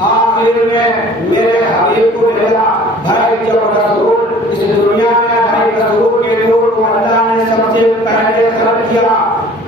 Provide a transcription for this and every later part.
آخر میں میرے حبیب کو بھیجا. بھائی جب رسول اس دنیا میں بھائی رسول کے نور کو اللہ نے سب سے پہلے خلق کیا,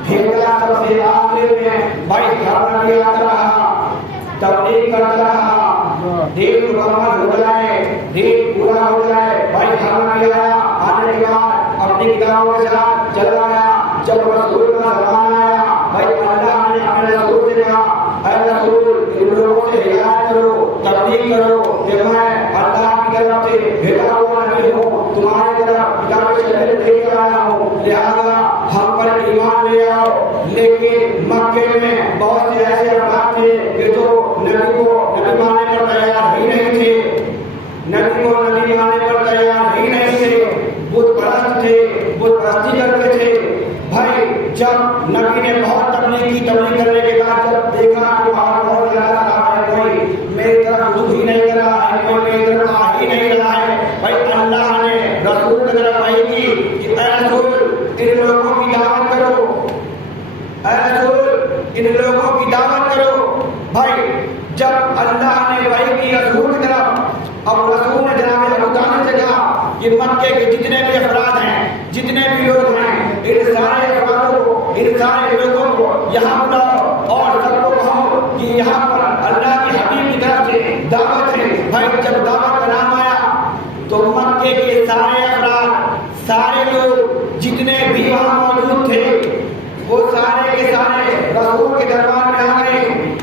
بھیجا سب سے آخر میں بھائی گھر نبی آتا رہا, تبلیغ کرتا رہا, دین مکمل ہو جائے, دین پورا ہو جائے. بھائی گھر نبی آیا, آنے کے بعد اپنی کتابوں کے ساتھ چلا گیا. جب رسول کا زمانہ آیا, بھائی اللہ نے اپنے رسول سے کہا اے رسول ان لوگوں سے ہدایت کرو, تبلیغ کرو کہ میں اللہ کی طرف سے بھیجا ہوا نبی ہوں, تمہاری طرف کتاب شریعت لے کر آیا ہوں, لہذا ہم پر ایمان لے آؤ. لیکن مکے میں بہت سے ایسے افراد تھے کہ جو نبی کو نبی ماننے پر تیار ہی نہیں تھے, نبی کو نبی ماننے پر تیار ہی نہیں تھے, بت پرست تھے, بت پرستی کرتے تھے. بھائی جب نبی نے بہت تبلیغ کرنے کے بعد جب دیکھا کہ وہاں بہت زیادہ رہا ہے, کوئی میری طرف رجوع ہی نہیں کر رہا ہے, کوئی میری طرف آ ہی نہیں رہا ہے, بھائی اللہ نے رسول کی طرف آئی کی کہ اے رسول ان لوگوں کی دعوت کرو, اے رسول ان لوگوں کی دعوت کرو. بھائی جب اللہ نے وحی کی رسول کی طرف, اب رسول نے جناب ابو طالب سے کہا کہ مکے کے جتنے بھی افراد ہیں, جتنے بھی لوگ ہیں, ان سارے افرادوں کو, ان سارے لوگوں کو یہاں بلاؤ اور سب کو کہو کہ یہاں پر اللہ کے حبیب کی طرف سے دعوت ہے. بھائی جب دعوت کا نام آیا تو مکے کے سارے افراد, سارے لوگ جتنے بھی وہاں موجود تھے وہ سارے کے سارے رسول کے دربار میں آ گئے.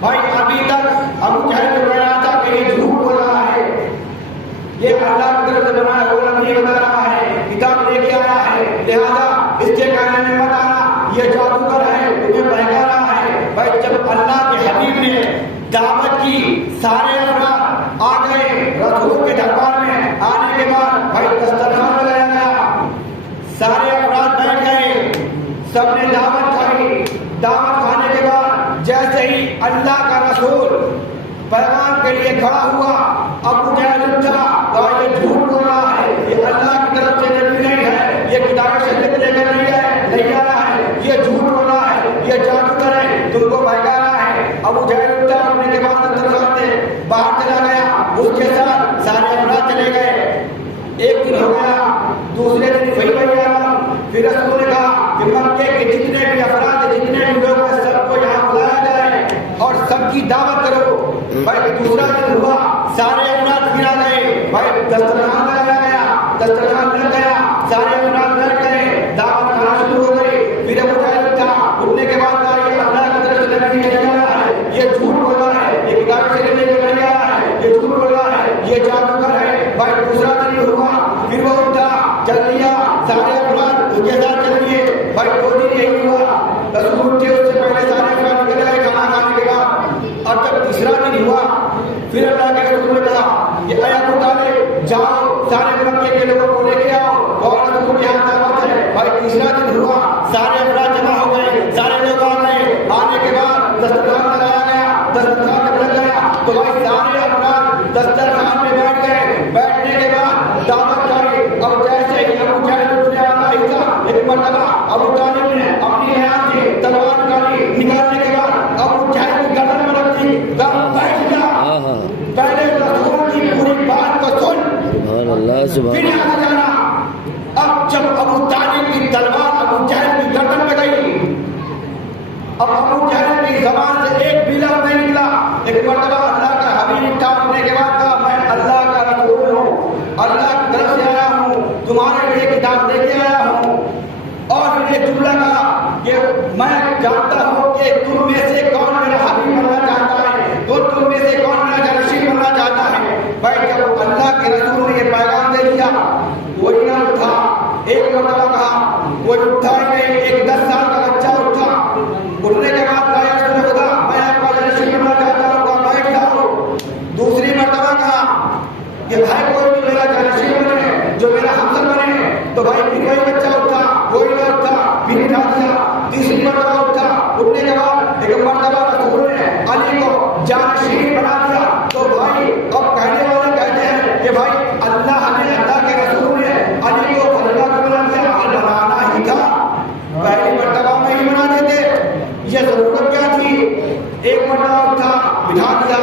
بھائی ابھی تک ابو جہل کو کہہ رہا تھا کہ یہ جھوٹ بول رہا ہے, یہ اللہ کی طرف سے بنایا ہوا نہیں بتا رہا ہے, کتاب لے کے آیا ہے, لہذا اس کے کہنے میں مت آنا, یہ جادوگر ہے, تمہیں بہکا رہا ہے. بھائی جب اللہ کے حبیب نے دعوت کی, سارے افراد آ گئے رسول کے دربار میں. آنے کے بعد بھائی دسترخوان لگایا گیا, سارے افراد بیٹھ گئے, سب نے دعوت کھائی. دعوت کھانے کے بعد جیسے ہی اللہ کا رسول پیغام کے لیے کھڑا ہوا, ابو جہل اٹھا اور یہ جھوٹ بول رہا ہے, یہ اللہ کی طرف سے نبی نہیں ہے, یہ کتاب شریعت لے کر نہیں آ رہا ہے, یہ جھوٹ بول رہا ہے, یہ جادوگر ہے, تم کو بہکا رہا ہے. ابو جہل اٹھا, اٹھنے کے بعد دروازے سے باہر چلا گیا, اس کے ساتھ سارے افراد چلے گئے. ایک دن ہو گیا, دوسرے دن پھر وہی آیا. پھر رسول نے کہا کہ مکے کے جتنے بھی افراد, جتنے بھی لوگ ہیں, سب کو یہاں بلایا جائے اور سب کی دعوت کرو. بھائی دوسرا دن ہوا, سارے افراد پھر آ گئے. بھائی دسترخوان لگایا گیا, دسترخوان لگ گیا, سارے افراد بیٹھ گئے, دعوت کھانا شروع ہو گئی. پھر ابو جہل تھا, اٹھنے کے بعد کہا یہ اللہ کی طرف سے نبی نہیں آ رہا ہے, یہ جھوٹ بول رہا ہے, یہ کتاب سے نہیں آ رہا ہے, یہ جھوٹ بول رہا ہے, یہ جادوگر ہے. بھائی دوسرا دن ہوا, پھر وہ اٹھا, چل دیا, سارے افراد اس کے ساتھ چل دیے. بھائی 2 دن یہی ہوا, رسول اٹھے, اس سے پہلے سارے افراد نکل گئے کھانا کھانے کے بعد. اور جب تیسرا دن ہوا, پھر اللہ کے رسول نے کہا کہ اے ابو طالب جاؤ, سارے مکے کے لوگوں کو لے کے آؤ اور رسول کے یہاں دعوت ہے. بھائی تیسرا دن ہوا, سارے افراد جمع ہو گئے, سارے لوگ آ گئے. آنے کے بعد دسترخوان لگایا گیا, دسترخوان لگ گیا, تو بھائی سارے افراد دسترخوان میں بیٹھ گئے. بیٹھنے کے بعد دعوت کری. اب جیسے ہی ابو جہل اٹھنے والا ہی تھا, ایک مرتبہ ابو طالب نے اپنی حیات سے تلوار نکالی. نکالنے کے بعد ابو جہل کی گردن میں رکھ دی, بیٹھ گیا. پہلے رسول کی پوری بات کو سن, پھر آگے جانا. اب جب ابو طالب کی تلوار ابو جہل کی گردن میں گئی, اب ابو جہل کی زبان سے ایک بھی لفظ نہیں نکلا. ایک مرتبہ اللہ کا حبیب اٹھا, اٹھنے کے بعد کہا میں اللہ کا رسول ہوں, اللہ کی طرف سے آیا ہوں, تمہارے لیے کتاب لے کے آیا ہوں. اور پھر یہ جملہ کہا کہ میں جانتا ہوں کہ تم میں سے کون میرا حبیب بننا چاہتا ہے, تو تم میں سے کون میرا جانشین بننا چاہتا ہے. بھائی جب اللہ کے رسول نے یہ پیغام دے دیا, کوئی نہ اٹھا. ایک مرتبہ کہا, کوئی اٹھا ہی نہیں. ایک 10 سال کا بچہ اٹھا, اٹھنے کے بعد کہا یا رسول خدا میں آپ کا جانشین بننا چاہتا ہوں, کہا بیٹھ جاؤ. دوسری مرتبہ کہا کہ بھائی کوئی بھی میرا جانشین بنے, جو میرا ہمسر بنے. تو بھائی پھر کوئی بچہ اٹھا, کوئی نہ اٹھا, پھر اٹھا دیا. تیسری مرتبہ اٹھا, اٹھنے کے بعد ایک ضرورت کیا تھی؟ ایک مرتبہ اٹھا بٹھا دیا،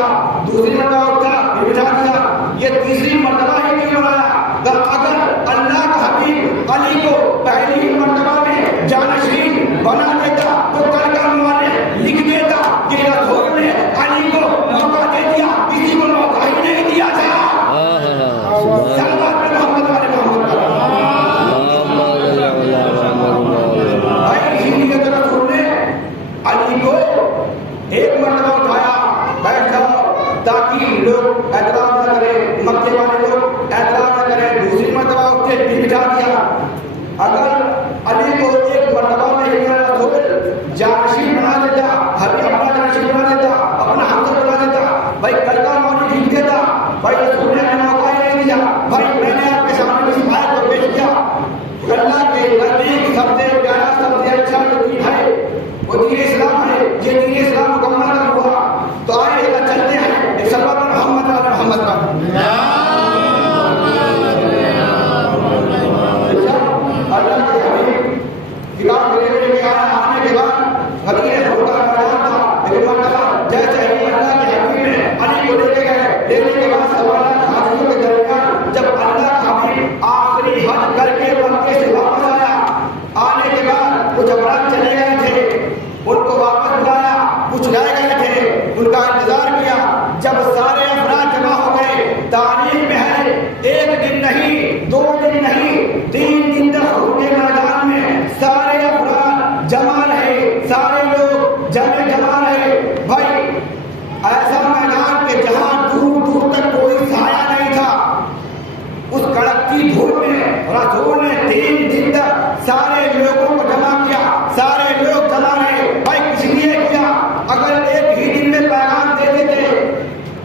دوسری مرتبہ اٹھا بٹھا دیا، یہ تیسری مرتبہ ہی نہیں بنایا۔ اگر اللہ کا حبیب علی کو پہلی ہی مرتبہ میں جانشین بنا دیتا تو کل کا مالک لکھ دیتا کہ رسول نے علی کو موقع دے دیا، کسی کو موقع ہی نہیں دیا تھا۔ علی کو ایک مرتبہ اٹھایا، بیٹھ جاؤ تاکہ لوگ اعتراض نہ کریں، مکے والے لوگ اعتراض نہ کریں۔ دوسری مرتبہ اٹھ کے بٹھا دیا۔ اگر علی کو ایک مرتبہ میں رسول جانشین بنا دیتا، اپنا جانشین بنا دیتا، اپنا ہمسر بنا دیتا، بھائی کل کا موضوع لکھ دیتا، بھائی رسول نے موقع ہی نہیں دیا، بھائی میں نے آپ کے سامنے کسی بات کو پیش کیا۔ اللہ کے نزدیک سب سے پیارا سب سے اچھا جو دین ہے وہ دین اسلام ہے۔ یہ دین اسلام مکمل ہوا تو آئے چلتے ہیں ایک سلوات محمد کا اللہ کے حبیب کتاب لینے کے آنے کے بعد غدیر ہوتا تھا، لیکن مرتبہ جیسے ہی اللہ کے حبیب نے علی کو لے کے گئے، لینے کے بعد سوالات حاضروں کے درمیان جب اللہ کا حبیب آخری حج کر کے مکے سے واپس آیا، آنے کے بعد کچھ افراد چلے گئے تھے، ان کو واپس بلایا، کچھ لائے گئے تھے، ان کا انتظار کیا۔ جب سارے افراد جمع ہو گئے، تاریخ میں ہے ایک دن نہیں، 2 دن نہیں، 3 دن تک ہونے میدان میں سارے افراد جمع رہے، سارے لوگ جمع رہے۔ بھائی ایسا میدان کہ جہاں دور دور تک کوئی سایہ نہیں تھا، اس کڑکتی دھوپ میں رسول نے 3 دن تک سارے لوگوں کو جمع کیا، سارے لوگ جمع رہے۔ بھائی کس لیے کیا؟ اگر ایک ہی دن میں پیغام دے دیتے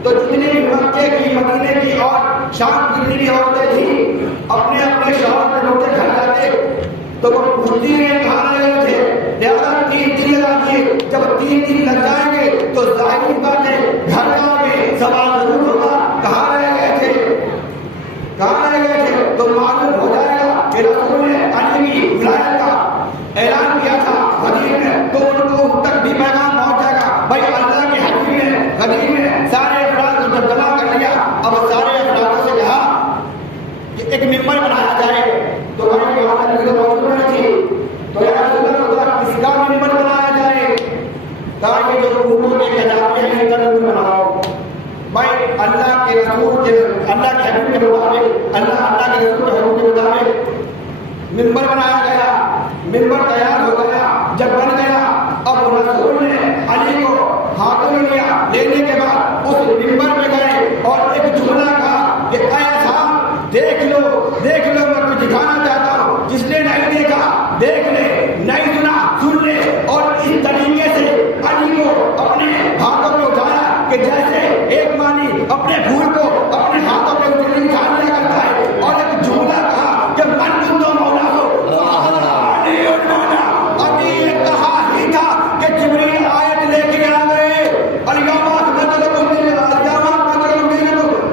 تو جتنی بھی مکے کی، مدینے کی اور شام کی جتنی بھی عورتیں تھیں اپنے اپنے شوہر کے لوگ گھر جاتے تو وہ پوچھتی رہے کہاں رہ گئے تھے، لہٰذا 3 دن لگا دیے۔ جب 3 دن لگ جائیں گے تو ظاہری بات ہے گھر جاؤ گے، سوال ضرور ہوگا کہاں رہ گئے تھے، کہاں رہ گئے تھے، تو معلوم ہو جائے گا کہ رسول نے علی کی ولایت کا اعلان کیا تھا غدیر میں، تو ان کو ان تک بھی پیغام پہنچ جائے گا۔ بھائی اللہ کے حبیب نے غدیر میں سارے افراد کو جب جمع کر لیا، اب سارے افراد سے کہا کہ ایک ممبر بنایا جائے، تو بھائی وہاں تک موجود نہیں تھی، تو یا رسول اللہ کس کا ممبر بنایا جائے؟ کہا کہ جو اونٹوں کے کجاوے ہیں ان بناؤ۔ بھائی اللہ کے رسول کے، اللہ کے حبیب کے مطابق، اللہ کے رسول کے حکم کے مطابق ممبر بنایا گیا، ممبر تیار ہو گیا۔ جب بن گیا اب رسول نے علی کو ہاتھوں میں لیا، لینے کے بعد اس ممبر میں گئے اور ایک جملہ کہا کہ اے صاحب دیکھ لو میں کچھ دکھانا چاہتا ہوں، جس نے نہیں دیکھا دیکھ لے، نہیں سنا سن لے۔ اور اس طریقے سے علی کو اپنے ہاتھوں میں اٹھایا کہ جیسے ایک مانی اپنے پھول کو اپنے ہاتھوں میں اٹھا لیا کرتا ہے، اور ایک جملہ کہا کہ من تم تو مولا ہو، ابھی یہ کہا ہی تھا کہ جبریل آیت لے کے آ گئے،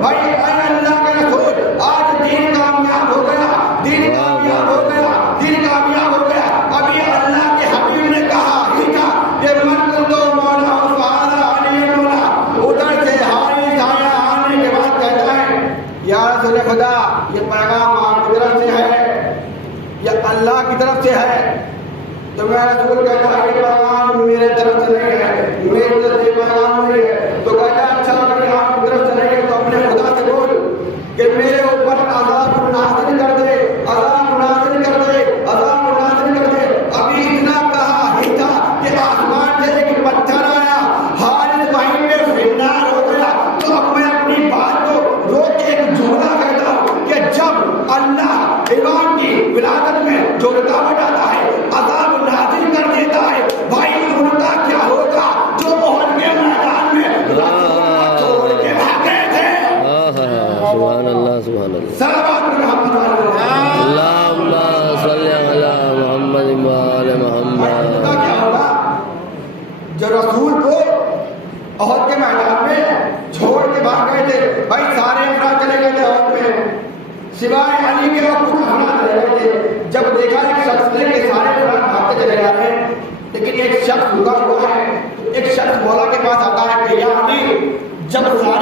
بھائی اے اللہ کے رسول آج دین کامیاب ہو گیا، دین کامیاب ہو گیا، دین کامیاب ہو گیا۔ ابھی اللہ کے حبیب نے کہا ہی تھا کہ من تم تو مولا ہو، فہذا علی مولا۔ ادھر سے ہاری سایہ آنے کے بعد کہتا ہے یا رسول خدا یہ پیغام آپ کی طرف سے ہے یا اللہ کی طرف سے ہے؟ تو میں رسول کہتا ہے کہ پیغام میرے طرف سے نہیں ہے، میری طرف سے پیغام نہیں ہے۔ تو کہتا ہے اچھا اگر آپ کی طرف سے نہیں ہے تو اپنے خدا سے بول کہ میرے اوپر عذاب نازل کر دے، عذاب نازل کر دے، عذاب نازل کر دے۔ ابھی اتنا کہا ہی تھا کہ آسمان سے ایک پتھر آیا، حالت وہیں پہ فنار ہو گیا۔ تو اب میں اپنی بات کو روک کے ایک جملہ کہتا ہوں کہ جب اللہ امام کی ولادت میں جو رکاوٹ آتا ہے، عذاب نازل کر دیتا ہے، بھائی ان کا کیا ہوگا جو احد کے میدان میں چھوڑ کے بھاگ گئے تھے؟ سبحان اللہ سبحان اللہ، صلوات محمد اللہم صلی علی محمد وآل محمد۔ ان کا کیا ہوگا جو رسول کو احد کے میدان میں چھوڑ کے بھاگ گئے تھے؟ بھائی سارے افراد چلے گئے تھے احد میں، سوائے علی کے اور کچھ افراد رہ گئے تھے۔ جب دیکھا ایک شخص نے کہ سارے افراد بھاگتے چلے جا رہے ہیں لیکن ایک شخص رکا ہوا ہے، شخص مولا کے پاس آتا ہے کہ یا علی جب سارے